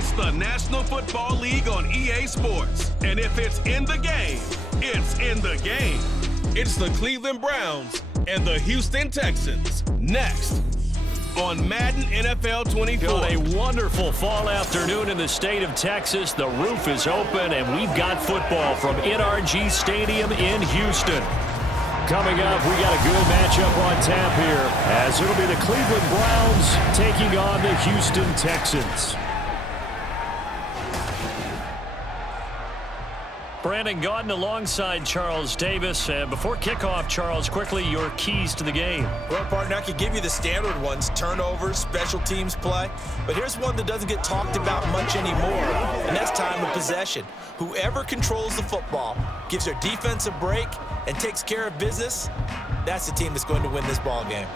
It's the National Football League on EA Sports. And if it's in the game, it's in the game. It's the Cleveland Browns and the Houston Texans. Next on Madden NFL 24. On a wonderful fall afternoon in the state of Texas. The roof is open, and we've got football from NRG Stadium in Houston. Coming up, we got a good matchup on tap here, as it'll be the Cleveland Browns taking on the Houston Texans. Brandon Gaudin alongside Charles Davis. And before kickoff, Charles, quickly your keys to the game. Well, partner, I could give you the standard ones, turnovers, special teams play. But here's one that doesn't get talked about much anymore, and that's time of possession. Whoever controls the football, gives their defense a break, and takes care of business, that's the team that's going to win this ball game.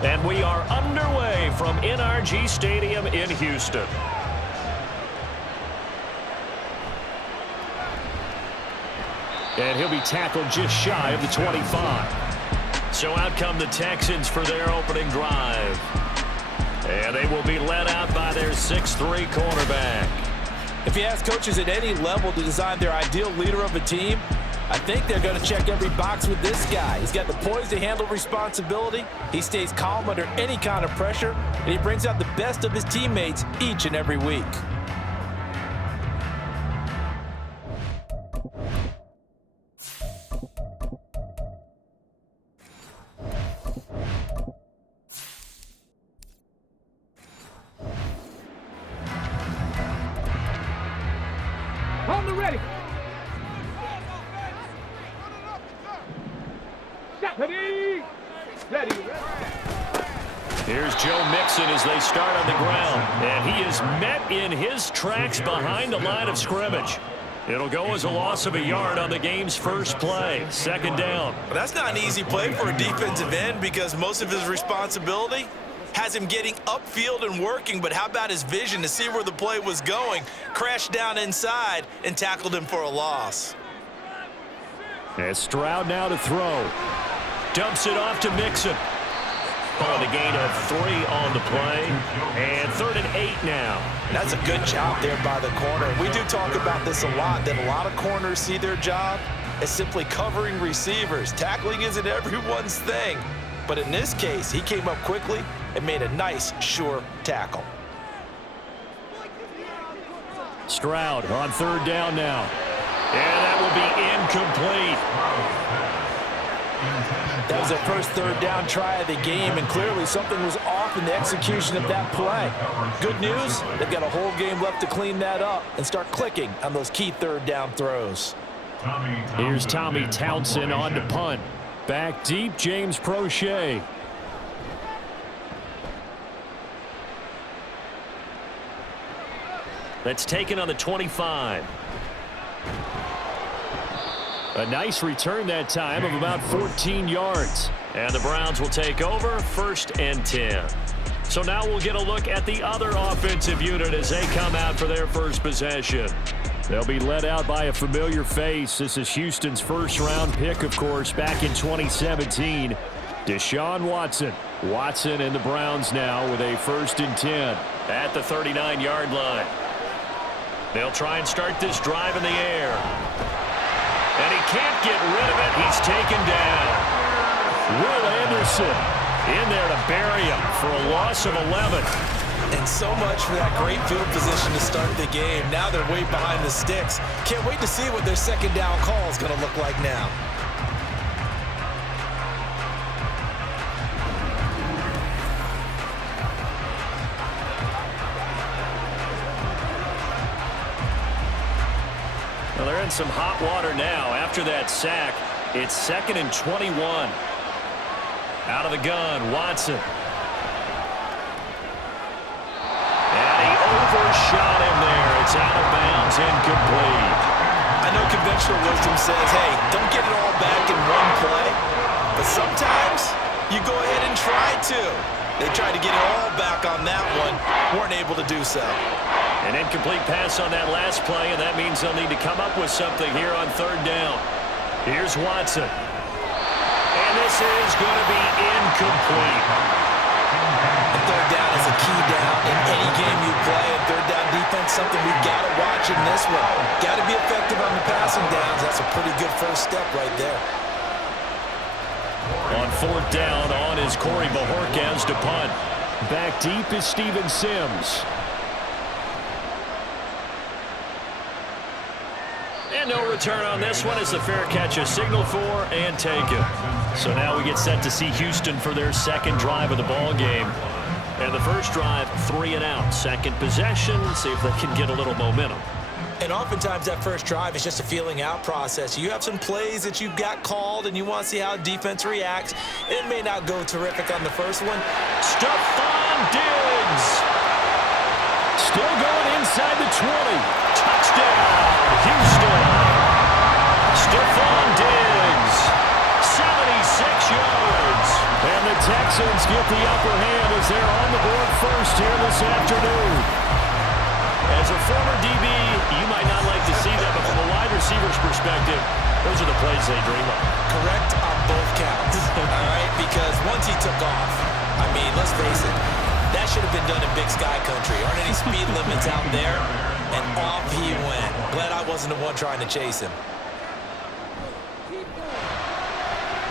And we are underway from NRG Stadium in Houston. And he'll be tackled just shy of the 25. So out come the Texans for their opening drive. And they will be led out by their 6'3" cornerback. If you ask coaches at any level to design their ideal leader of a team, I think they're going to check every box with this guy. He's got the poise to handle responsibility. He stays calm under any kind of pressure, and he brings out the best of his teammates each and every week. On the ready. Ready. Ready. Here's Joe Mixon as they start on the ground. And he is met in his tracks behind the line of scrimmage. It'll go as a loss of a yard on the game's first play. Second down. Well, that's not an easy play for a defensive end because most of his responsibility has him getting upfield and working, but how about his vision to see where the play was going? Crashed down inside and tackled him for a loss. And Stroud now to throw. Dumps it off to Mixon. On a gain of 3 on the play. And 3rd and 8 now. That's a good job there by the corner. We do talk about this a lot, that a lot of corners see their job as simply covering receivers. Tackling isn't everyone's thing. But in this case, he came up quickly and made a nice, sure tackle. Stroud on 3rd down now. And that will be incomplete. That was their first 3rd down try of the game, and clearly something was off in the execution of that play. Good news, they've got a whole game left to clean that up and start clicking on those key 3rd down throws. Here's Tommy Townsend on to punt. Back deep, James Prochet. That's taken on the 25. A nice return that time of about 14 yards. And the Browns will take over 1st and 10. So now we'll get a look at the other offensive unit as they come out for their first possession. They'll be led out by a familiar face. This is Houston's first-round pick, of course, back in 2017. Deshaun Watson. Watson and the Browns now with a 1st and 10 at the 39-yard line. They'll try and start this drive in the air. And he can't get rid of it. He's taken down. Will Anderson in there to bury him for a loss of 11. And so much for that great field position to start the game. Now they're way behind the sticks. Can't wait to see what their 2nd down call is going to look like now. on some hot water now. After that sack, it's 2nd and 21. Out of the gun, Watson. And he overshot him there. It's out of bounds, incomplete. I know conventional wisdom says, hey, don't get it all back in one play. But sometimes you go ahead and try to. They tried to get it all back on that one. Weren't able to do so. An incomplete pass on that last play, and that means they'll need to come up with something here on 3rd down. Here's Watson. And this is going to be incomplete. And 3rd down is a key down in any game you play. And 3rd down defense, something we've got to watch in this one. Got to be effective on the passing downs. That's a pretty good first step right there. On 4th down, on is Corey Bajorquez to punt. Back deep is Steven Sims. And no return on this one as the fair catch is signaled for and taken. So now we get set to see Houston for their 2nd drive of the ball game. And the first drive, 3 and out. 2nd possession, see if they can get a little momentum. And oftentimes that first drive is just a feeling out process. You have some plays that you've got called and you want to see how defense reacts. It may not go terrific on the first one. Stephon Diggs. Still going inside the 20. Touchdown, Houston. Stephon Diggs, 76 yards. And the Texans get the upper hand as they're on the board first here this afternoon. As a former DB, you might not like to see that, but from a wide receiver's perspective, those are the plays they dream of. Correct on both counts, all right? Because once he took off, I mean, let's face it, that should have been done in Big Sky Country. Aren't any speed limits out there? And off he went. Glad I wasn't the one trying to chase him.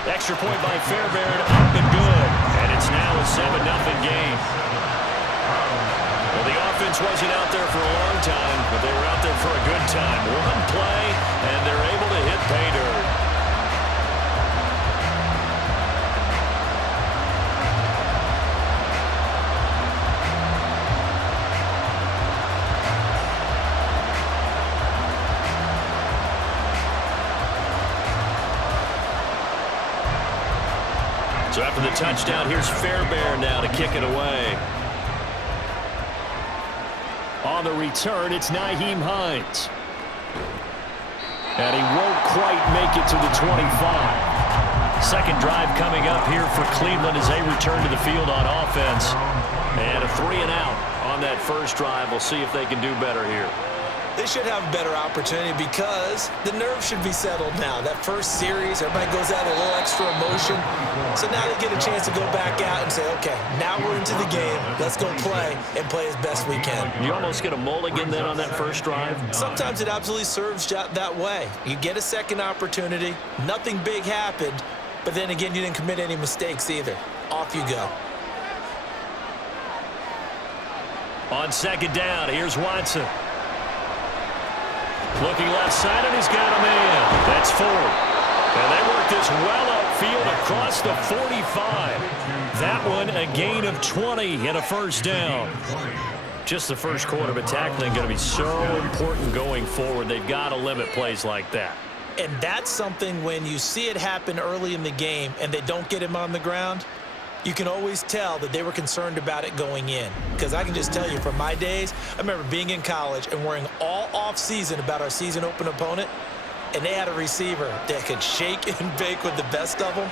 Extra point by Fairbairn, up and good. And it's now a 7-0 game. Well, the offense wasn't out there for a long time, but they were out there for a good time. One play, and they're able to hit pay dirt. So after the touchdown, here's Fairbairn now to kick it away. On the return, it's Nyheim Hines. And he won't quite make it to the 25. 2nd drive coming up here for Cleveland as they return to the field on offense. And a 3 and out on that first drive. We'll see if they can do better here. They should have a better opportunity because the nerves should be settled now. That first series, everybody goes out with a little extra emotion. So now they get a chance to go back out and say, okay, now we're into the game. Let's go play and play as best we can. You almost get a mulligan then on that first drive? Sometimes it absolutely serves that way. You get a second opportunity. Nothing big happened. But then again, you didn't commit any mistakes either. Off you go. On 2nd down, here's Watson. Looking left side, and he's got a man. That's 4. And they work this well upfield across the 45. That one a gain of 20 and a first down. Just the first quarter, but tackling going to be so important going forward. They've got to limit plays like that. And that's something when you see it happen early in the game and they don't get him on the ground, you can always tell that they were concerned about it going in. Because I can just tell you from my days, I remember being in college and worrying all off-season about our season open opponent, and they had a receiver that could shake and bake with the best of them.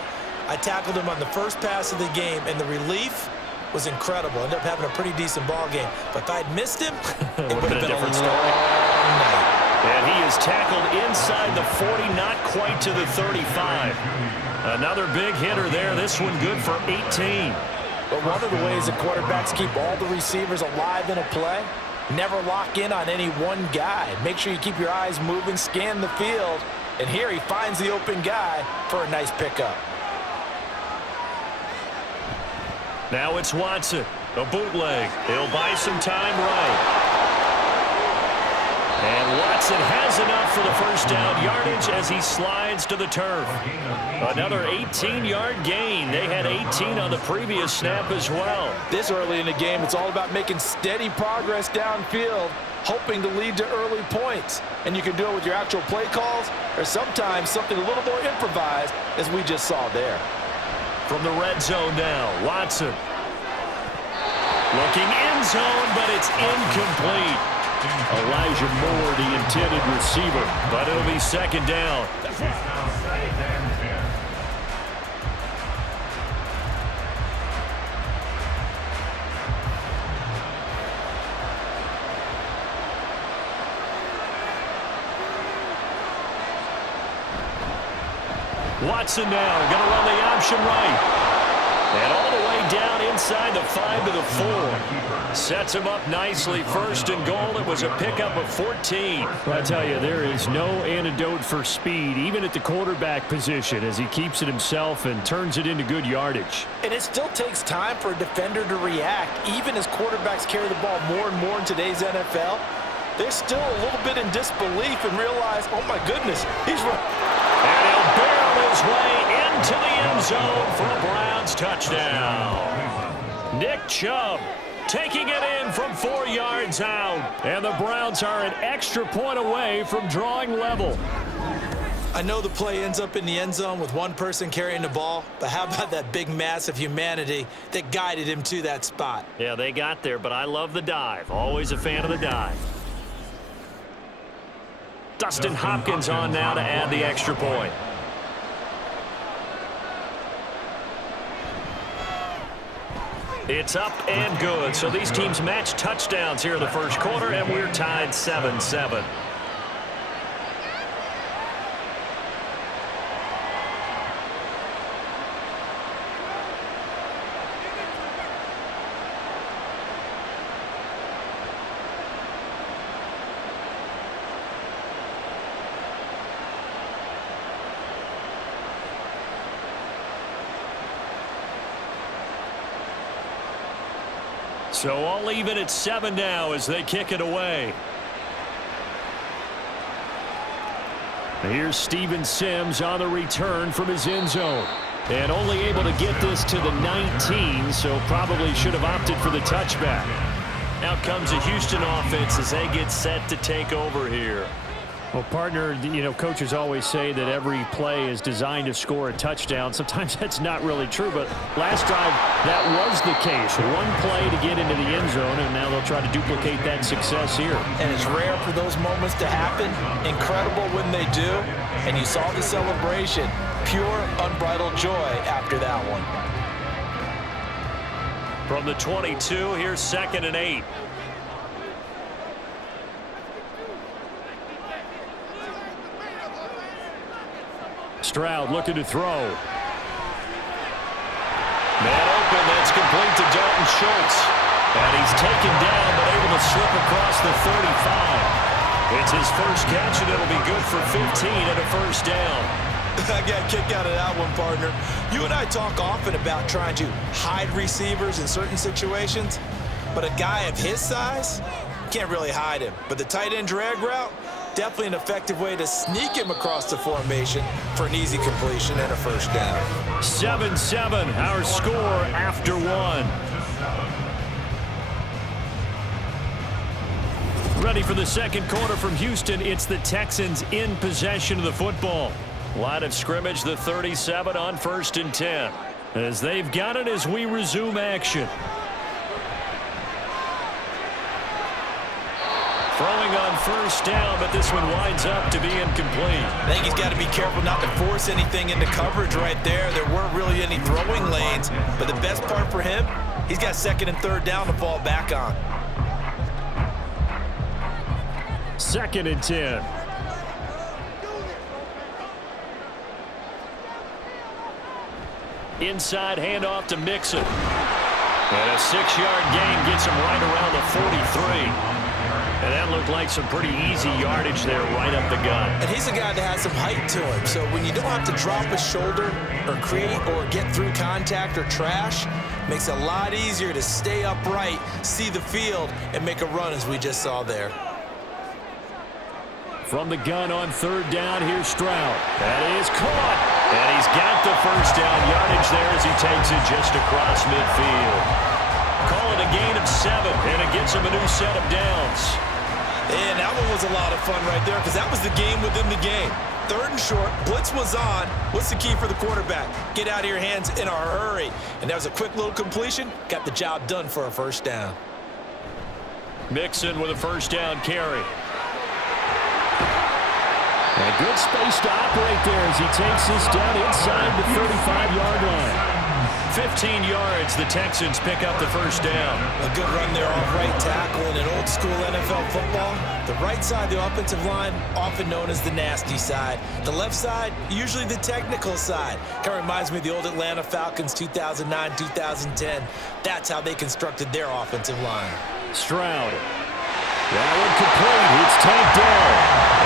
I tackled him on the first pass of the game, and the relief was incredible. Ended up having a pretty decent ball game. But if I'd missed him, it would have been a different story. Night. And he is tackled inside the 40, not quite to the 35. Another big hitter there. This one good for 18. But one of the ways that quarterbacks keep all the receivers alive in a play, never lock in on any one guy. Make sure you keep your eyes moving, scan the field. And here he finds the open guy for a nice pickup. Now it's Watson, a bootleg. He'll buy some time right. And Watson has enough for the first down yardage as he slides to the turf. Another 18-yard gain. They had 18 on the previous snap as well. This early in the game, it's all about making steady progress downfield, hoping to lead to early points. And you can do it with your actual play calls or sometimes something a little more improvised, as we just saw there. From the red zone now, Watson. Looking end zone, but it's incomplete. Elijah Moore, the intended receiver, but it'll be second down. Watson now, going to run the option right. And all the way down inside the 5 to the 4. Sets him up nicely. First and goal. It was a pickup of 14. I tell you, there is no antidote for speed, even at the quarterback position, as he keeps it himself and turns it into good yardage. And it still takes time for a defender to react, even as quarterbacks carry the ball more and more in today's NFL. They're still a little bit in disbelief and realize, oh my goodness, he's running. And he'll barrel his way into the end zone for a Browns touchdown. Nick Chubb taking it in from 4 yards out. And the Browns are an extra point away from drawing level. I know the play ends up in the end zone with one person carrying the ball, but how about that big mass of humanity that guided him to that spot? Yeah, they got there, but I love the dive. Always a fan of the dive. Dustin Hopkins on now to add the extra point. It's up and good. So these teams match touchdowns here in the first quarter, and we're tied 7-7. So all even at 7 now as they kick it away. Here's Steven Sims on the return from his end zone. And only able to get this to the 19, so probably should have opted for the touchback. Out comes the Houston offense as they get set to take over here. Well, partner, you know, coaches always say that every play is designed to score a touchdown. Sometimes that's not really true, but last drive, that was the case. One play to get into the end zone, and now they'll try to duplicate that success here. And it's rare for those moments to happen. Incredible when they do. And you saw the celebration. Pure, unbridled joy after that one. From the 22, here's 2nd and 8. Stroud looking to throw. Man open, that's complete to Dalton Schultz. And he's taken down, but able to slip across the 35. It's his first catch, and it'll be good for 15 and a first down. I got a kick out of that one, partner. You and I talk often about trying to hide receivers in certain situations, but a guy of his size, can't really hide him. But the tight end drag route, definitely an effective way to sneak him across the formation for an easy completion and a first down. 7-7, our score after 1. Ready for the second quarter from Houston. It's the Texans in possession of the football. Line of scrimmage, the 37 on 1st and 10. As they've got it as we resume action. Throwing on first down, but this one winds up to be incomplete. I think he's got to be careful not to force anything into coverage right there. There weren't really any throwing lanes, but the best part for him, he's got 2nd and 3rd down to fall back on. 2nd and 10. Inside handoff to Mixon. And a 6-yard gain gets him right around the 43. And that looked like some pretty easy yardage there right up the gut. And he's a guy that has some height to him. So when you don't have to drop a shoulder or create or get through contact or trash, makes it a lot easier to stay upright, see the field, and make a run as we just saw there. From the gun on third down, here's Stroud. That is caught. And he's got the first down yardage there as he takes it just across midfield. Call it a gain of 7, and it gets him a new set of downs. And that one was a lot of fun right there because that was the game within the game. Third and short, blitz was on. What's the key for the quarterback? Get out of your hands in a hurry. And that was a quick little completion. Got the job done for a first down. Mixon with a first down carry. A good space to operate there as he takes this down inside the 35-yard line. 15 yards, the Texans pick up the first down. A good run there off right tackle in an old-school NFL football. The right side, the offensive line, often known as the nasty side. The left side, usually the technical side. Kind of reminds me of the old Atlanta Falcons 2009, 2010. That's how they constructed their offensive line. Stroud. That one complete. It's tanked down.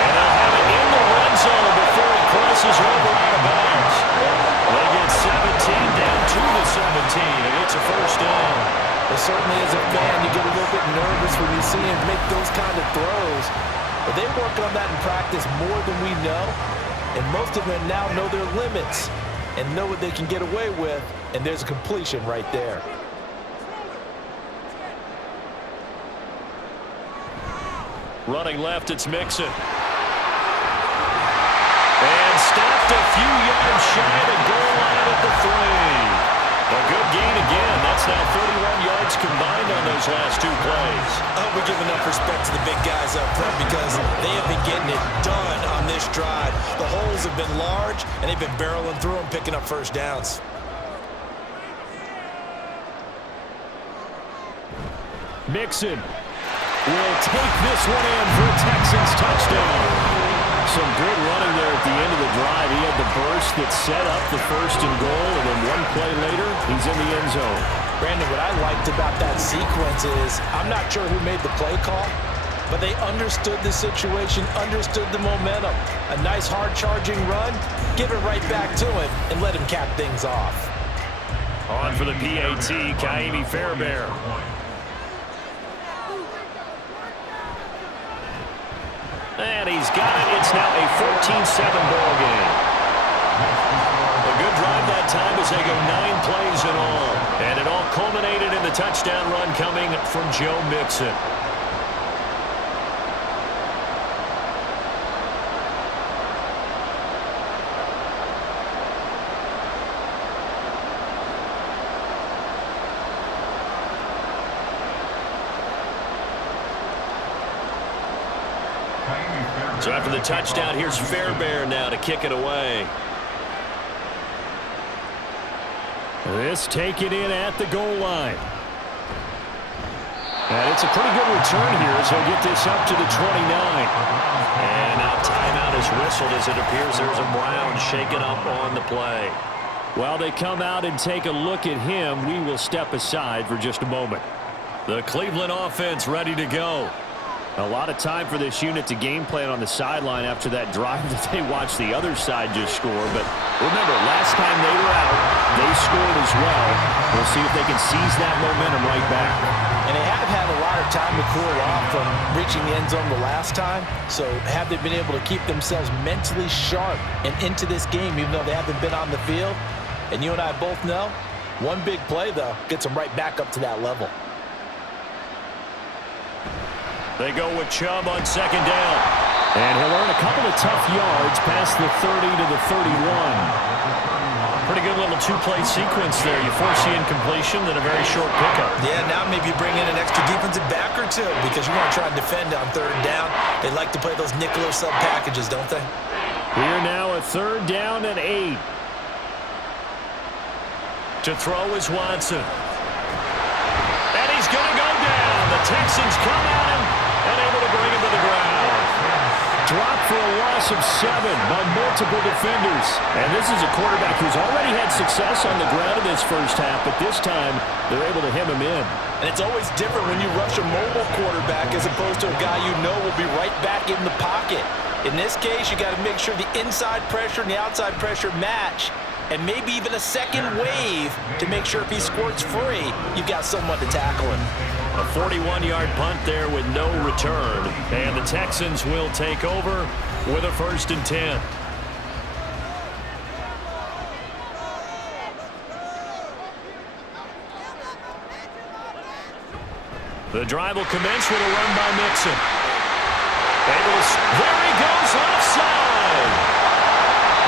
And they'll have it in the red zone before he crosses over out of bounds. They get 17 down to the 17, and it's a first down. Well, certainly as a fan, you get a little bit nervous when you see him make those kind of throws. But they're working on that in practice more than we know. And most of them now know their limits and know what they can get away with. And there's a completion right there. Running left, it's Mixon. And stopped a few yards shy of the goal line at the 3. A good gain again. That's now 31 yards combined on those last 2 plays. I hope we give enough respect to the big guys up front because they have been getting it done on this drive. The holes have been large, and they've been barreling through them, picking up first downs. Mixon will take this one in for a Texans touchdown. Some good running there at the end of the drive. He had the burst that set up the first and goal, and then one play later, he's in the end zone. Brandon, what I liked about that sequence is I'm not sure who made the play call, but they understood the situation, understood the momentum. A nice hard-charging run, give it right back to him, and let him cap things off. On for the PAT, Kaimi Fairbairn. And he's got it. It's now a 14-7 ball game. A good drive that time as they go 9 plays in all. And it all culminated in the touchdown run coming from Joe Mixon. So after the touchdown, here's Fairbairn now to kick it away. This taken in at the goal line. And it's a pretty good return here as he'll get this up to the 29. And now timeout is whistled as it appears there's a Brown shaken up on the play. While they come out and take a look at him, we will step aside for just a moment. The Cleveland offense ready to go. A lot of time for this unit to game plan on the sideline after that drive that they watched the other side just score. But remember, last time they were out, they scored as well. We'll see if they can seize that momentum right back. And they have had a lot of time to cool off from reaching the end zone the last time. So have they been able to keep themselves mentally sharp and into this game, even though they haven't been on the field? And you and I both know, one big play, though, gets them right back up to that level. They go with Chubb on second down. And he'll earn a couple of tough yards past the 30 to the 31. Pretty good little 2-play sequence there. You force the incompletion, then a very short pickup. Yeah, now maybe you bring in an extra defensive back or two because you want to try and defend on third down. They like to play those nickel or sub packages, don't they? Here now a third down and 8. To throw is Watson. And he's going to go down. The Texans come at him and able to bring him to the ground. Dropped for a loss of 7 by multiple defenders. And this is a quarterback who's already had success on the ground in this first half, but this time they're able to hem him in. And it's always different when you rush a mobile quarterback as opposed to a guy you know will be right back in the pocket. In this case, you got to make sure the inside pressure and the outside pressure match, and maybe even a second wave to make sure if he squirts free, you've got someone to tackle him. A 41-yard punt there with no return. And the Texans will take over with a 1st and 10. The drive will commence with a run by Mixon. There he goes, offside.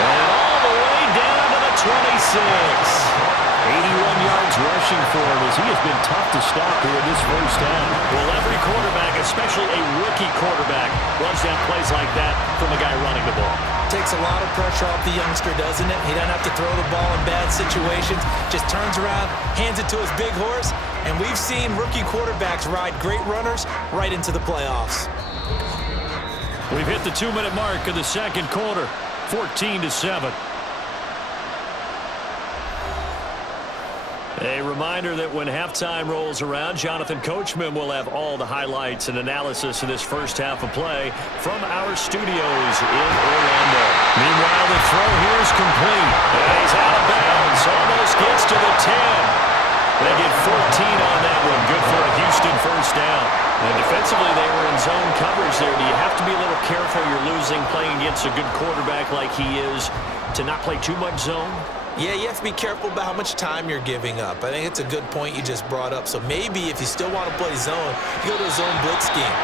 And all the way down to the 26. 81 yards rushing for him as he has been tough to stop here in this first half. Well, every quarterback, especially a rookie quarterback, loves to have plays like that from the guy running the ball. Takes a lot of pressure off the youngster, doesn't it? He doesn't have to throw the ball in bad situations. Just turns around, hands it to his big horse. And we've seen rookie quarterbacks ride great runners right into the playoffs. We've hit the 2-minute mark of the second quarter, 14-7. A reminder that when halftime rolls around, Jonathan Coachman will have all the highlights and analysis of this first half of play from our studios in Orlando. Meanwhile, the throw here is complete. And he's out of bounds. Almost gets to the 10. They get 14 on that one. Good for a Houston first down. And defensively, they were in zone coverage there. Do you have to be a little careful? You're losing, playing against a good quarterback like he is, to not play too much zone? Yeah, you have to be careful about how much time you're giving up. I think it's a good point you just brought up. So maybe if you still want to play zone, you go to a zone blitz scheme.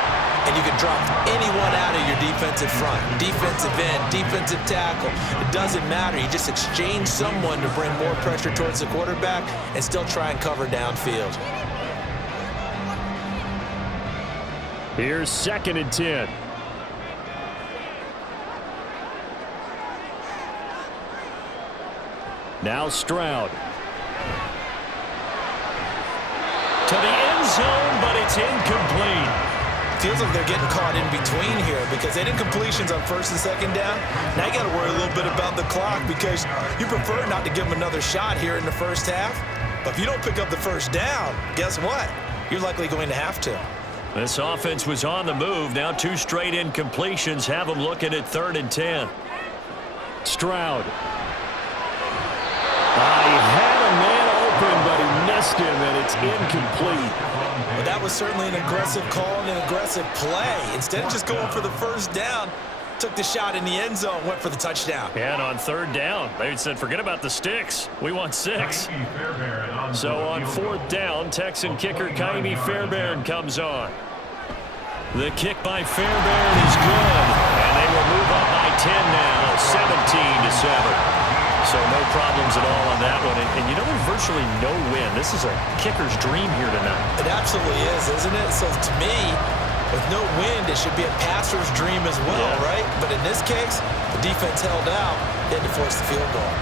And you can drop anyone out of your defensive front. Defensive end, defensive tackle. It doesn't matter. You just exchange someone to bring more pressure towards the quarterback and still try and cover downfield. Here's 2nd and 10. Now Stroud. To the end zone, but it's incomplete. Feels like they're getting caught in between here because they didn't completions on 1st and 2nd down. Now you got to worry a little bit about the clock because you prefer not to give them another shot here in the first half. But if you don't pick up the first down, guess what? You're likely going to have to. This offense was on the move. Now 2 straight incompletions have them looking at 3rd and 10. Stroud. He had a man open, but he missed him, and it's incomplete. Well, that was certainly an aggressive call and an aggressive play. Instead of just going for the first down, took the shot in the end zone, went for the touchdown. And on 3rd down, they said, forget about the sticks. We want 6. So on 4th down, Texan kicker Kaimi Fairbairn comes on. The kick by Fairbairn is good, and they will move up by 10 now, 17-7. So no problems at all on that one. And you know, there's virtually no win. This is a kicker's dream here tonight. It absolutely is, isn't it? So to me, with no wind, it should be a passer's dream as well, right? But in this case, the defense held out. They had to force the field goal.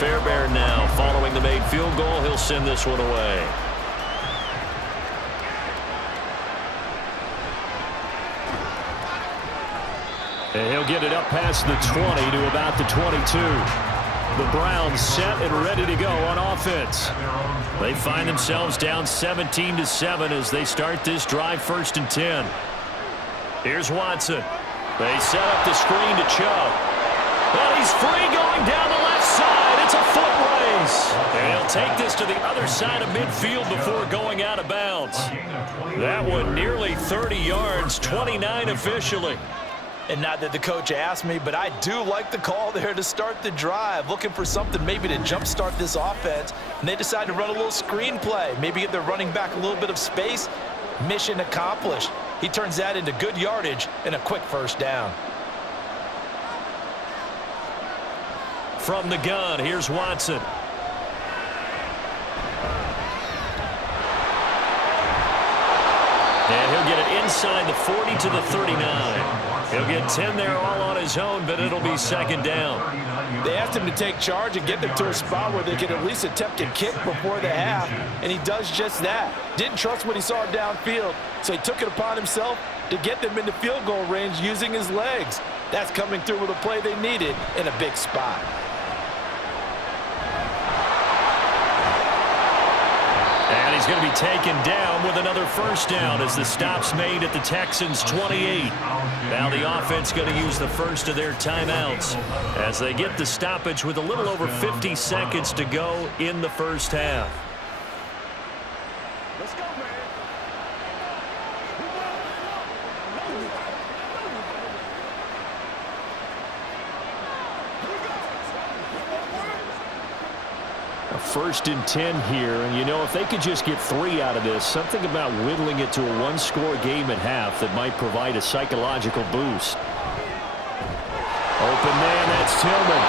Fairbairn now following the made field goal. He'll send this one away. And he'll get it up past the 20 to about the 22. The Browns set and ready to go on offense. They find themselves down 17-7 as they start this drive, 1st and 10. Here's Watson. They set up the screen to Chubb. And he's free going down the left side. It's a foot race. And he'll take this to the other side of midfield before going out of bounds. That one nearly 30 yards, 29 officially. And not that the coach asked me, but I do like the call there to start the drive. Looking for something maybe to jumpstart this offense. And they decide to run a little screen play. Maybe give their running back a little bit of space. Mission accomplished. He turns that into good yardage and a quick first down. From the gun, here's Watson. And he'll get it inside the 40 to the 39. He'll get 10 there all on his own, but it'll be 2nd down. They asked him to take charge and get them to a spot where they could at least attempt a kick before the half, and he does just that. Didn't trust what he saw downfield, so he took it upon himself to get them into field goal range using his legs. That's coming through with a play they needed in a big spot. And he's going to be taken down with another first down as the stop's made at the Texans' 28. Now the offense going to use the first of their timeouts as they get the stoppage with a little over 50 seconds to go in the first half. Let's go, man. A 1st and 10 here, and you know, if they could just get 3 out of this, something about whittling it to a one-score game at half that might provide a psychological boost. Open man, that's Tillman.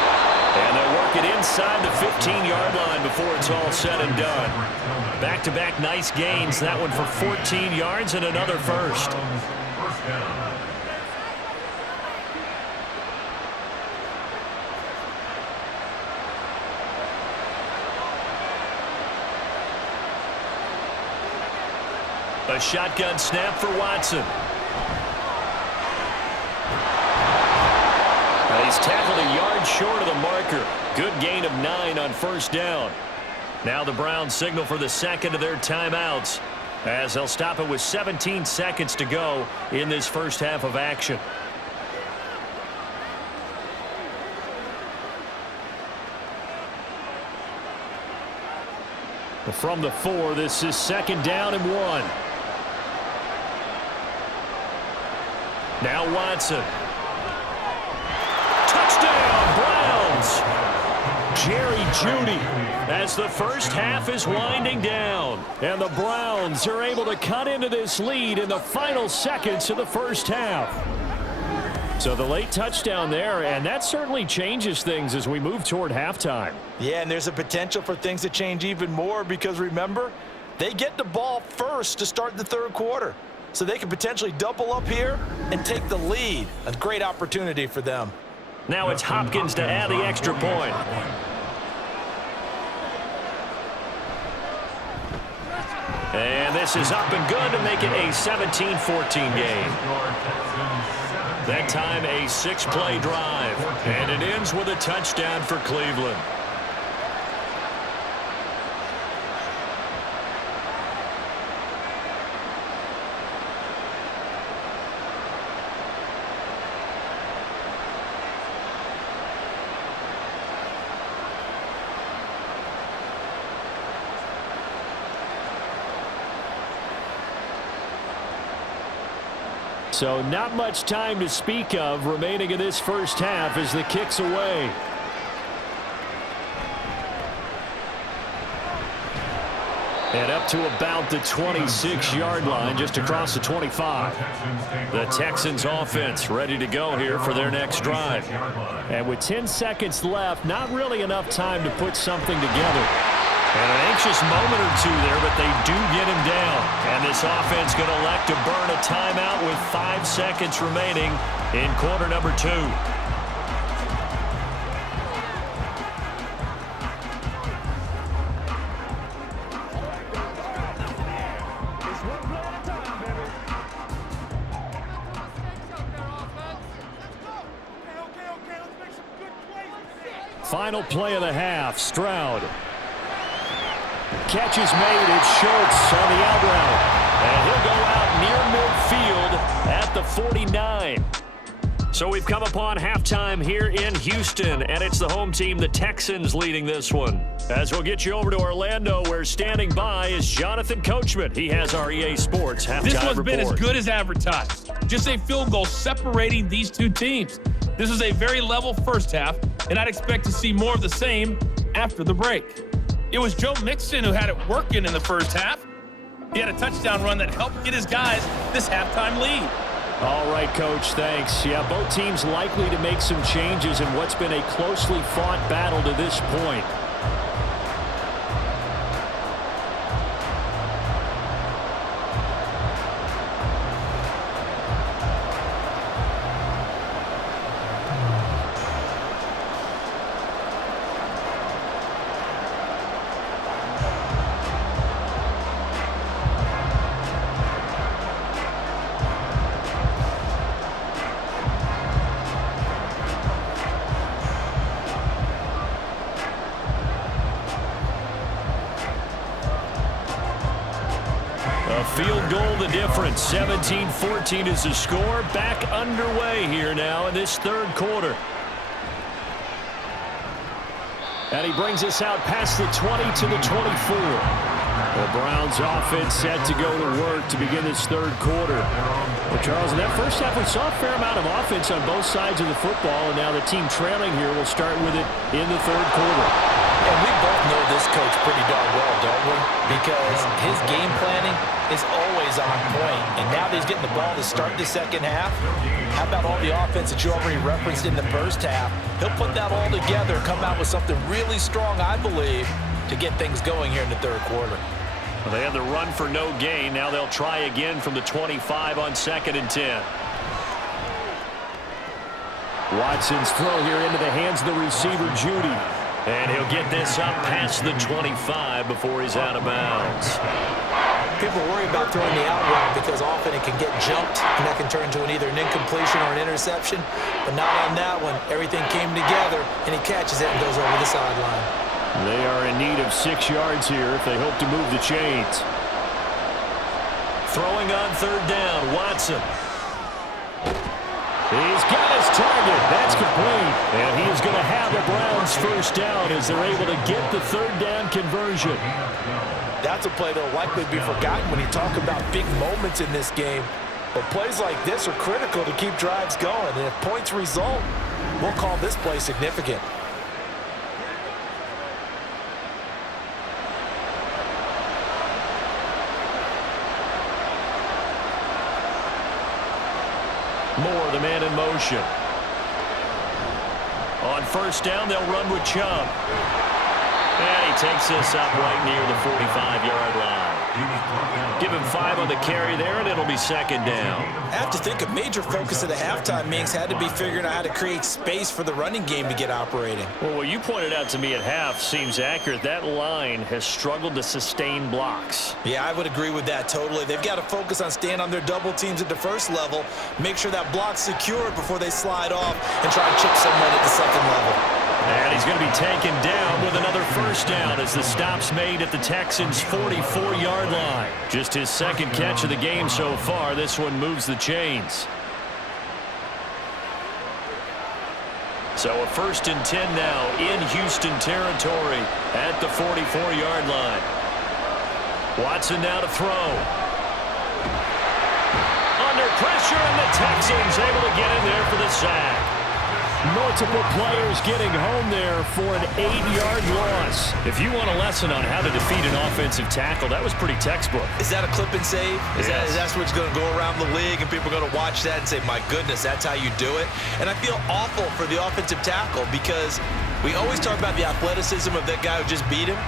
And they'll work it inside the 15-yard line before it's all said and done. Back-to-back nice gains, that one for 14 yards and another first. A shotgun snap for Watson. He's tackled a yard short of the marker. Good gain of 9 on first down. Now the Browns signal for the second of their timeouts as they'll stop it with 17 seconds to go in this first half of action. From the 4, this is 2nd down and 1. Now Watson. Touchdown, Browns! Jerry Jeudy as the first half is winding down. And the Browns are able to cut into this lead in the final seconds of the first half. So the late touchdown there, and that certainly changes things as we move toward halftime. Yeah, and there's a potential for things to change even more because, remember, they get the ball first to start the third quarter. So they could potentially double up here and take the lead. A great opportunity for them. Now it's Hopkins to add the extra point. And this is up and good to make it a 17-14 game. That time a 6-play drive. And it ends with a touchdown for Cleveland. So not much time to speak of remaining in this first half as the kick's away. And up to about the 26-yard line, just across the 25. The Texans offense ready to go here for their next drive. And with 10 seconds left, not really enough time to put something together. And an anxious moment or two there, but they do get him down. And this offense going to elect to burn a timeout with 5 seconds remaining in quarter number 2. Final play of the half, Stroud. Catch is made. It's Schultz on the out route. And he'll go out near midfield at the 49. So we've come upon halftime here in Houston, and it's the home team, the Texans, leading this one. As we'll get you over to Orlando, where standing by is Jonathan Coachman. He has our EA Sports halftime report. This one's been as good as advertised. Just a field goal separating these two teams. This is a very level first half, and I'd expect to see more of the same after the break. It was Joe Mixon who had it working in the first half. He had a touchdown run that helped get his guys this halftime lead. All right, Coach, thanks. Yeah, both teams likely to make some changes in what's been a closely fought battle to this point. A field goal the difference. 17-14 is the score. Back underway here now in this third quarter. And he brings us out past the 20 to the 24. The Browns offense set to go to work to begin this third quarter. Well, Charles, in that first half, we saw a fair amount of offense on both sides of the football, and now the team trailing here will start with it in the third quarter. And we both know this coach pretty darn well, don't we? Because his game planning is always on point. And now that he's getting the ball to start the second half, how about all the offense that you already referenced in the first half? He'll put that all together, come out with something really strong, I believe, to get things going here in the third quarter. Well, they had the run for no gain. Now they'll try again from the 25 on 2nd and 10. Watson's throw here into the hands of the receiver, Judy. And he'll get this up past the 25 before he's out of bounds. People worry about throwing the out route because often it can get jumped, and that can turn into either an incompletion or an interception. But not on that one. Everything came together, and he catches it and goes over the sideline. They are in need of 6 yards here if they hope to move the chains. Throwing on third down, Watson. He's got his target. That's complete. And he is going to have the Browns first down as they're able to get the third down conversion. That's a play that will likely be forgotten when you talk about big moments in this game. But plays like this are critical to keep drives going. And if points result, we'll call this play significant. Moore, the man in motion. On first down, they'll run with Chubb. And he takes this up right near the 45-yard line. Give him 5 on the carry there, and it'll be second down. I have to think a major focus of the halftime meetings had to be figuring out how to create space for the running game to get operating. Well, what you pointed out to me at half seems accurate. That line has struggled to sustain blocks. Yeah, I would agree with that totally. They've got to focus on staying on their double teams at the first level, make sure that block's secured before they slide off and try to chip someone at the second level. And he's going to be taken down with another first down as the stop's made at the Texans' 44-yard line. Just his second catch of the game so far. This one moves the chains. So a 1st and 10 now in Houston territory at the 44-yard line. Watson now to throw. Under pressure, and the Texans able to get in there for the sack. Multiple players getting home there for an 8-yard loss. If you want a lesson on how to defeat an offensive tackle, that was pretty textbook. Is that a clip and save? Is that what's going to go around the league and people are going to watch that and say, my goodness, that's how you do it? And I feel awful for the offensive tackle because we always talk about the athleticism of that guy who just beat him.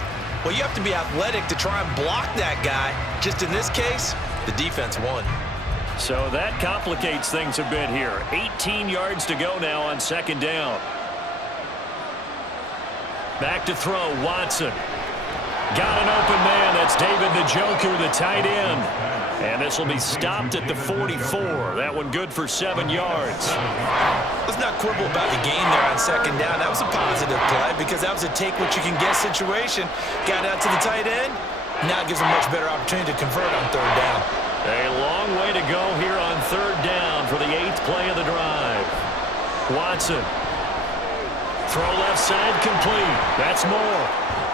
Well, you have to be athletic to try and block that guy. Just in this case, the defense won. So that complicates things a bit here. 18 yards to go now on second down. Back to throw, Watson. Got an open man. That's David Njoku, the tight end. And this will be stopped at the 44. That one good for 7 yards. Let's not quibble about the gain there on second down. That was a positive play because that was a take-what-you-can-get situation. Got out to the tight end. Now it gives them a much better opportunity to convert on third down. A long way to go here on third down for the 8th play of the drive. Watson. Throw left side complete. That's Moore.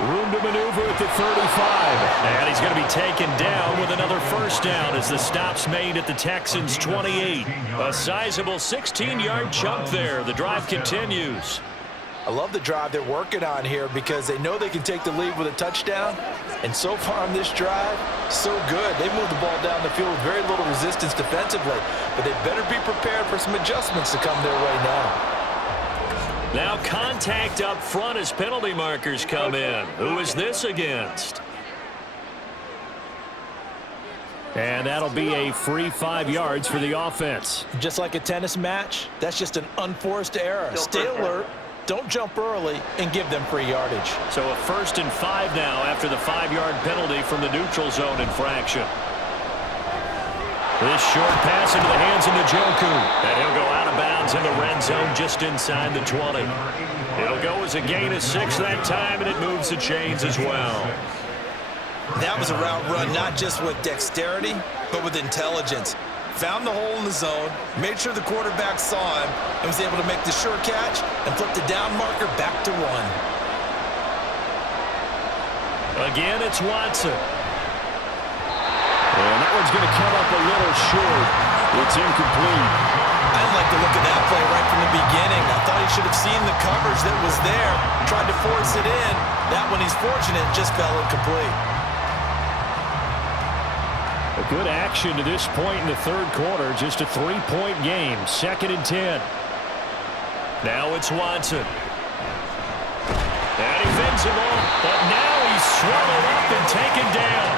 Room to maneuver at the 35. And he's going to be taken down with another first down as the stop's made at the Texans' 28. A sizable 16-yard chunk there. The drive continues. I love the drive they're working on here because they know they can take the lead with a touchdown. And so far on this drive, so good. They moved the ball down the field with very little resistance defensively. But they better be prepared for some adjustments to come their way now. Now contact up front as penalty markers come in. Who is this against? And that'll be a free 5 yards for the offense. Just like a tennis match, that's just an unforced error. Stay alert. Don't jump early and give them free yardage. So a 1st and 5 now after the 5-yard penalty from the neutral zone infraction. This short pass into the hands of Njoku. And he'll go out of bounds in the red zone just inside the 20. It'll go as a gain of 6 that time, and it moves the chains as well. That was a route run not just with dexterity, but with intelligence. Found the hole in the zone, made sure the quarterback saw him, and was able to make the sure catch and flip the down marker back to 1. Again, it's Watson. And that one's going to come up a little short. It's incomplete. I didn't like the look of that play right from the beginning. I thought he should have seen the coverage that was there, tried to force it in. That one, he's fortunate, just fell incomplete. A good action to this point in the third quarter. Just a 3-point game. 2nd and 10. Now it's Watson. And he fends him off, but now he's swallowed up and taken down.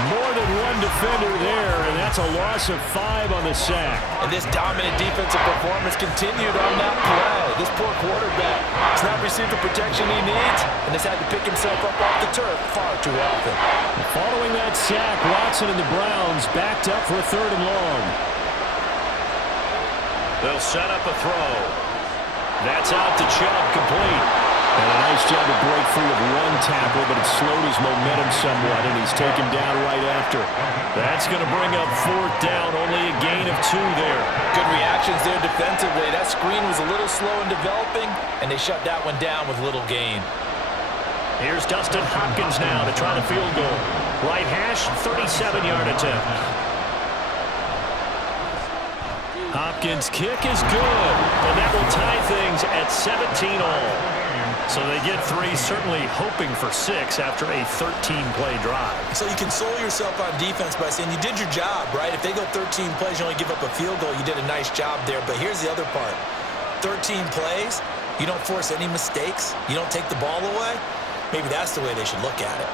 More than one defender there, and that's a loss of 5 on the sack. And this dominant defensive performance continued on that play. This poor quarterback has not received the protection he needs and has had to pick himself up off the turf far too often. Following that sack, Watson and the Browns backed up for a 3rd and long. They'll set up a throw. That's out to Chubb, complete. And a nice job to break free of one tackle, but it slowed his momentum somewhat, and he's taken down right after. That's going to bring up 4th down, only a gain of 2 there. Good reactions there defensively. That screen was a little slow in developing, and they shut that one down with little gain. Here's Dustin Hopkins now to try the field goal. Right hash, 37-yard attempt. Hopkins' kick is good, and that will tie things at 17 all. So they get 3, certainly hoping for 6 after a 13-play drive. So you console yourself on defense by saying you did your job, right? If they go 13 plays, you only give up a field goal, you did a nice job there. But here's the other part. 13 plays, you don't force any mistakes, you don't take the ball away. Maybe that's the way they should look at it.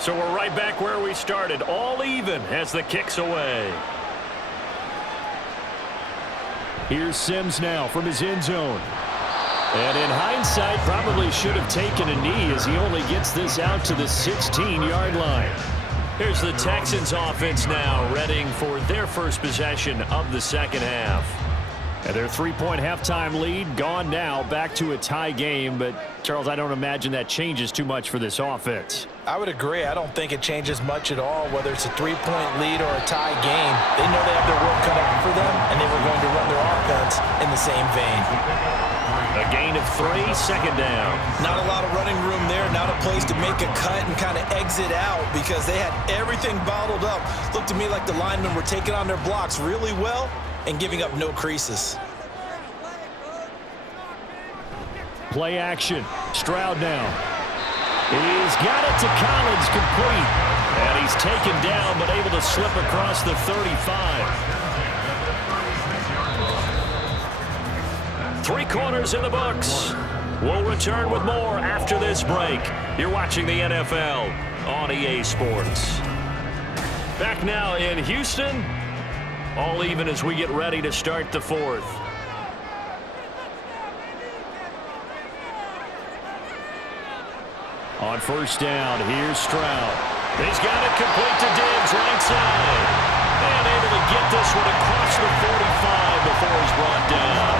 So we're right back where we started, all even as the kick's away. Here's Sims now from his end zone. And in hindsight, probably should have taken a knee as he only gets this out to the 16-yard line. Here's the Texans offense now, readying for their first possession of the second half. And their 3-point halftime lead gone now, back to a tie game. But, Charles, I don't imagine that changes too much for this offense. I would agree. I don't think it changes much at all, whether it's a 3-point lead or a tie game. They know they have their work cut out for them, and they were going to run their offense in the same vein. A gain of 3, 2nd down. Not a lot of running room there, not a place to make a cut and kind of exit out because they had everything bottled up. Looked to me like the linemen were taking on their blocks really well and giving up no creases. Play action. Stroud now. He's got it to Collins, complete. And he's taken down, but able to slip across the 35. 3 quarters in the books. We'll return with more after this break. You're watching the NFL on EA Sports. Back now in Houston. All even as we get ready to start the 4th. On 1st down, here's Stroud. He's got it complete to Diggs, right side. And able to get this one across the 45 before he's brought down.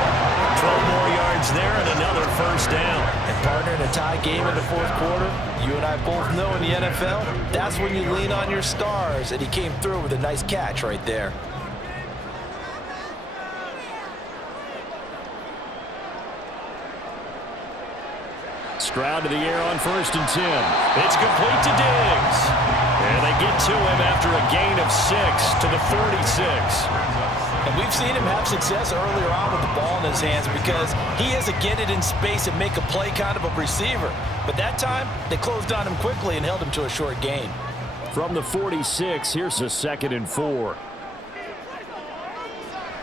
12 more yards there and another 1st down. And partner, in a tie game in the 4th quarter, you and I both know in the NFL, that's when you lean on your stars, and he came through with a nice catch right there. Stroud to the air on 1st and 10. It's complete to Diggs. And they get to him after a gain of 6 to the 46. And we've seen him have success earlier on with the ball in his hands because he has to get it in space and make a play kind of a receiver. But that time, they closed on him quickly and held him to a short gain. From the 46, here's a 2nd and 4.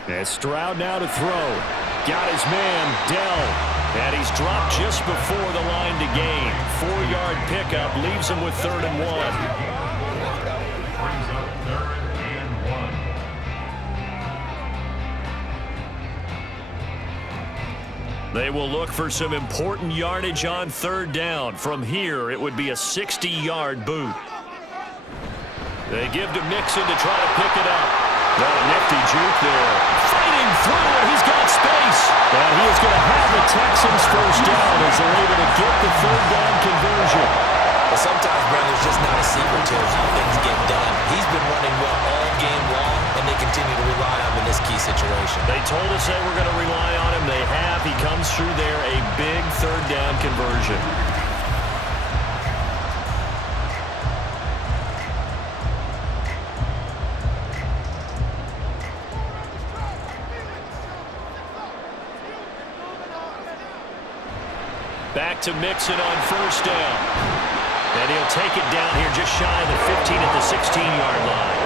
And Stroud now to throw. Got his man, Dell. And he's dropped just before the line to gain. 4-yard pickup leaves him with 3rd and 1. They will look for some important yardage on 3rd down. From here, it would be a 60-yard boot. They give to Mixon to try to pick it up. Got a nifty juke there. Fighting through, and he's got space. And he is going to have the Texans first down as they're able to get the third down conversion. Well, sometimes, Brent, there's just not a secret to how things get done. He's been running well all game long, and they continue to rely on him in this key situation. They told us they were going to rely on him. They have. He comes through there, a big third down conversion. Back to Mixon on first down. And he'll take it down here just shy of the 15 at the 16-yard line.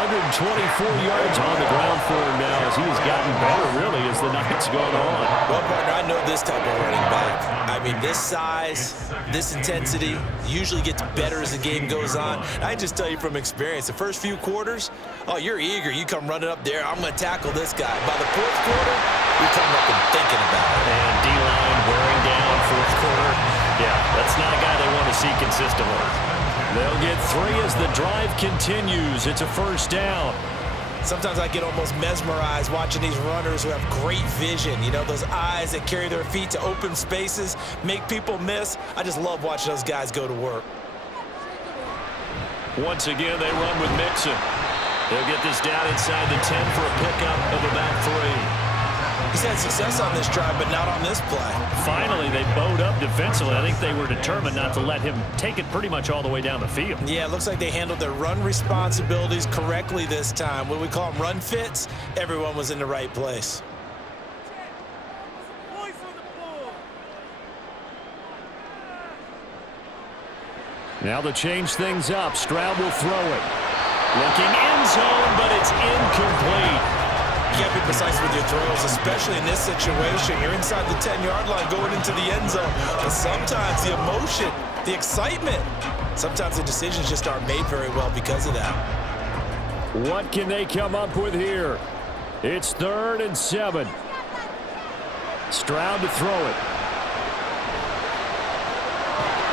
124 yards on the ground for him now as he has gotten better, really, as the night's gone on. Well, partner, I know this type of running back. I mean, this size, this intensity usually gets better as the game goes on. I just tell you from experience, the first few quarters, oh, you're eager. You come running up there, I'm going to tackle this guy. By the fourth quarter, you're coming up and thinking about it. And D-line wearing down fourth quarter. Yeah, that's not a guy they want to see consistently. They'll get 3 as the drive continues. It's a first down. Sometimes I get almost mesmerized watching these runners who have great vision. You know, those eyes that carry their feet to open spaces, make people miss. I just love watching those guys go to work. Once again, they run with Mixon. They'll get this down inside the 10 for a pickup of about 3. He's had success on this drive, but not on this play. Finally, they bowed up defensively. I think they were determined not to let him take it pretty much all the way down the field. Yeah, it looks like they handled their run responsibilities correctly this time. What we call them run fits, everyone was in the right place. Now to change things up, Stroud will throw it. Looking end zone, but it's incomplete. You can't be precise with your throws, especially in this situation. You're inside the 10-yard line going into the end zone. But sometimes the emotion, the excitement, sometimes the decisions just aren't made very well because of that. What can they come up with here? It's 3rd and 7. Stroud to throw it.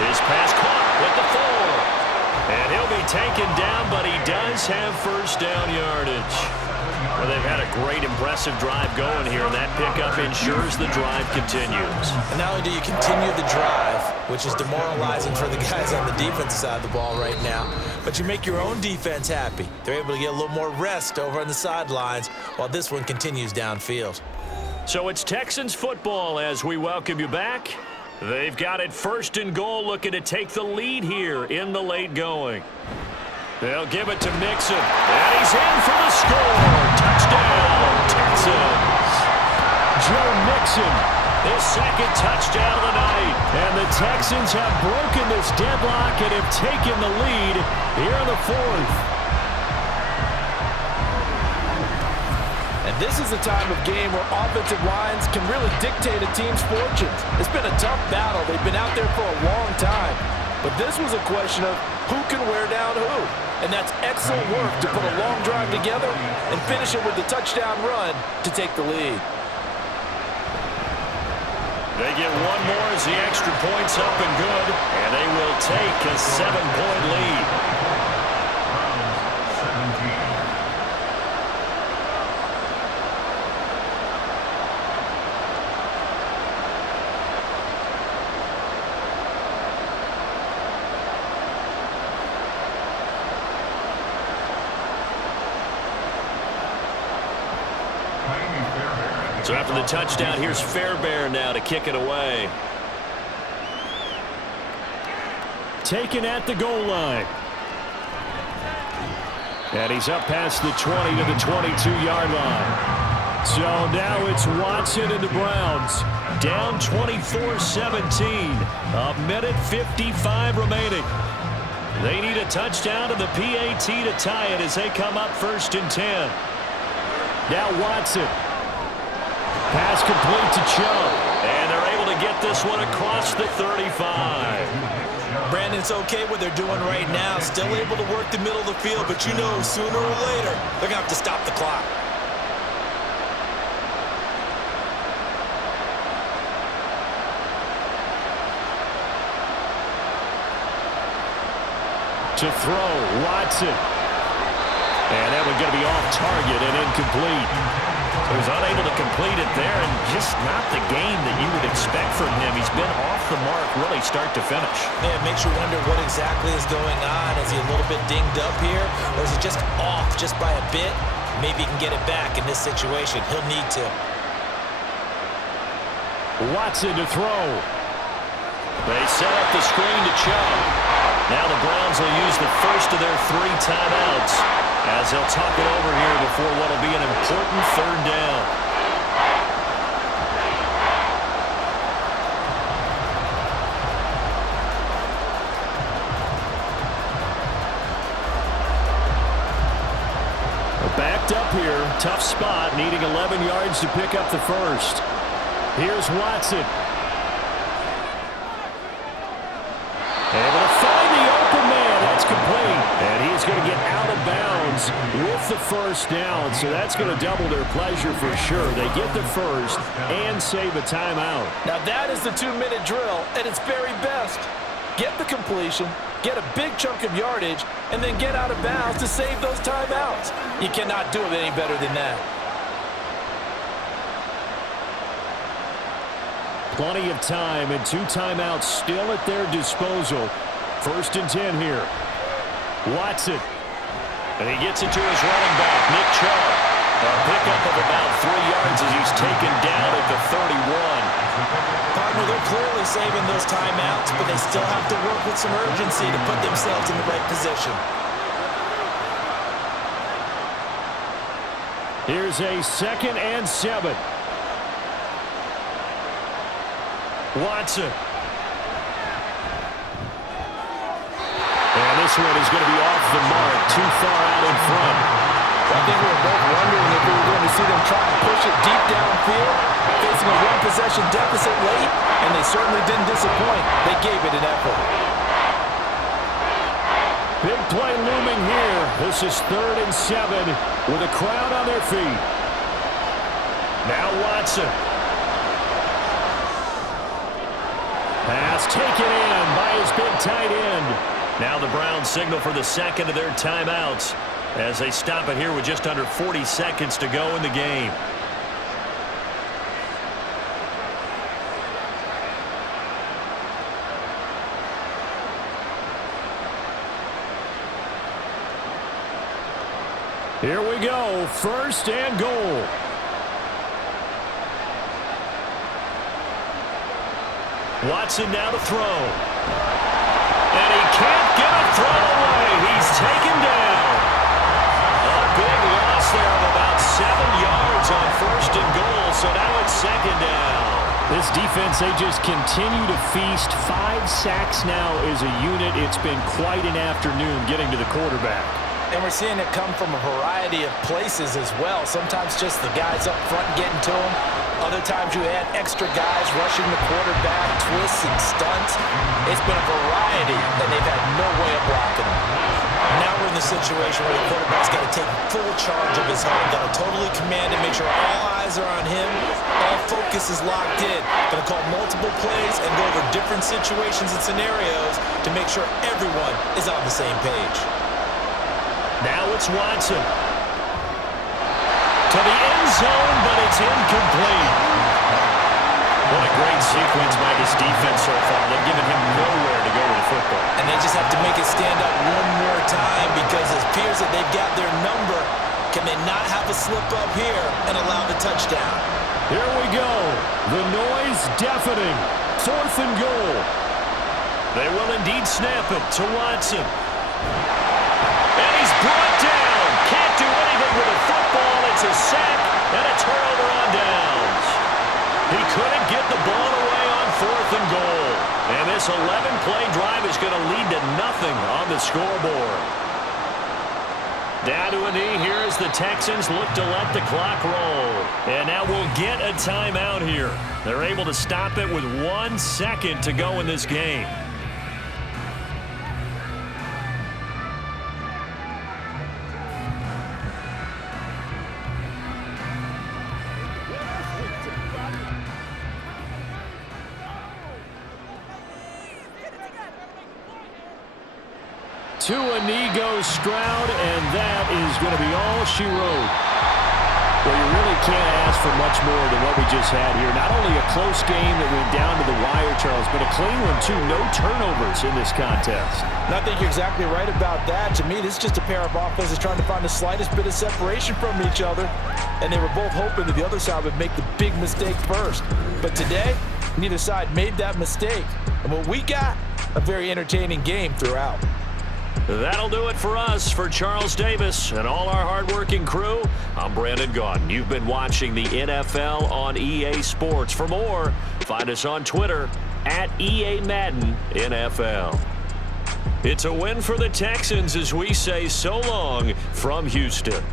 His pass caught with the 4. And he'll be taken down, but he does have first down yardage. Well, they've had a great, impressive drive going here, and that pickup ensures the drive continues. And not only do you continue the drive, which is demoralizing for the guys on the defensive side of the ball right now, but you make your own defense happy. They're able to get a little more rest over on the sidelines while this one continues downfield. So it's Texans football as we welcome you back. They've got it 1st and goal, looking to take the lead here in the late going. They'll give it to Mixon, and he's in for the score. Touchdown, Texans. Joe Mixon, his 2nd touchdown of the night. And the Texans have broken this deadlock and have taken the lead here in the 4th. And this is a time of game where offensive lines can really dictate a team's fortunes. It's been a tough battle. They've been out there for a long time. But this was a question of who can wear down who. And that's excellent work to put a long drive together and finish it with the touchdown run to take the lead. They get one more as the extra point's up and good, and they will take a 7-point lead. So after the touchdown, here's Fairbairn now to kick it away. Taken at the goal line. And he's up past the 20 to the 22-yard line. So now it's Watson and the Browns. Down 24-17. A minute 55 remaining. They need a touchdown to the PAT to tie it as they come up 1st and 10. Now Watson. Pass complete to Chubb. And they're able to get this one across the 35. Brandon, it's okay what they're doing right now. Still able to work the middle of the field, but you know sooner or later they're going to have to stop the clock. To throw, Watson. And that one's going to be off target and incomplete. So he's unable to complete it there, and just not the game that you would expect from him. He's been off the mark really start to finish. Yeah, it makes you wonder what exactly is going on. Is he a little bit dinged up here, or is he just off just by a bit? Maybe he can get it back in this situation. He'll need to. Watson to throw. They set up the screen to Chubb. Now the Browns will use the first of their 3 timeouts as they'll talk it over here before what will be an important 3rd down. Backed up here, tough spot, needing 11 yards to pick up the first. Here's Watson. Able to find the open man. That's complete. And he's going to get out of bounds with the first down. So that's going to double their pleasure for sure. They get the first and save a timeout. Now that is the 2-minute drill at its very best. Get the completion, get a big chunk of yardage, and then get out of bounds to save those timeouts. You cannot do it any better than that. Plenty of time and 2 timeouts still at their disposal. 1st and 10 here. Watson. And he gets it to his running back, Nick Chubb. A pickup of about 3 yards as he's taken down at the 31. Partner, they're clearly saving those timeouts, but they still have to work with some urgency to put themselves in the right position. Here's a 2nd and 7. Watson. And this one is going to be off the mark, too far out in front. I think we were both wondering if we were going to see them try and push it deep downfield, facing a 1-possession deficit late, and they certainly didn't disappoint. They gave it an effort. Big play looming here. This is 3rd and 7 with a crowd on their feet. Now Watson. Pass taken in by his big tight end. Now the Browns signal for the 2nd of their timeouts as they stop it here with just under 40 seconds to go in the game. Here we go, 1st and goal. Watson now to throw. And he can't get a throw away. He's taken down. A big loss there of about 7 yards on 1st and goal, so now it's 2nd down. This defense, they just continue to feast. 5 sacks now as a unit. It's been quite an afternoon getting to the quarterback. And we're seeing it come from a variety of places as well. Sometimes just the guys up front getting to him. Other times you add extra guys rushing the quarterback, twists and stunts. It's been a variety, and they've had no way of blocking him. Now we're in the situation where the quarterback's got to take full charge of his home. Got to totally command it, make sure all eyes are on him. All focus is locked in. Going to call multiple plays and go over different situations and scenarios to make sure everyone is on the same page. Now it's Watson. To the end zone, but it's incomplete. What a great sequence by this defense so far. They've given him nowhere to go with the football. And they just have to make it stand up one more time because it appears that they've got their number. Can they not have a slip up here and allow the touchdown? Here we go. The noise deafening. 4th and goal. They will indeed snap it to Watson. And he's brought down. Can't do anything with the football. It's a sack and a turnover on downs. He couldn't get the ball away on 4th and goal. And this 11-play drive is going to lead to nothing on the scoreboard. Down to a knee here as the Texans look to let the clock roll. And now we'll get a timeout here. They're able to stop it with 1 second to go in this game. to a knee goes Stroud, and that is going to be all she wrote. Well, you really can't ask for much more than what we just had here. Not only a close game that went down to the wire, Charles, but a clean one, too. No turnovers in this contest. And I think you're exactly right about that. To me, this is just a pair of offenses trying to find the slightest bit of separation from each other, and they were both hoping that the other side would make the big mistake first. But today, neither side made that mistake. And what we got, a very entertaining game throughout. That'll do it for us. For Charles Davis and all our hardworking crew, I'm Brandon Gaudin. You've been watching the NFL on EA Sports. For more, find us on Twitter at EA Madden NFL. It's a win for the Texans as we say so long from Houston.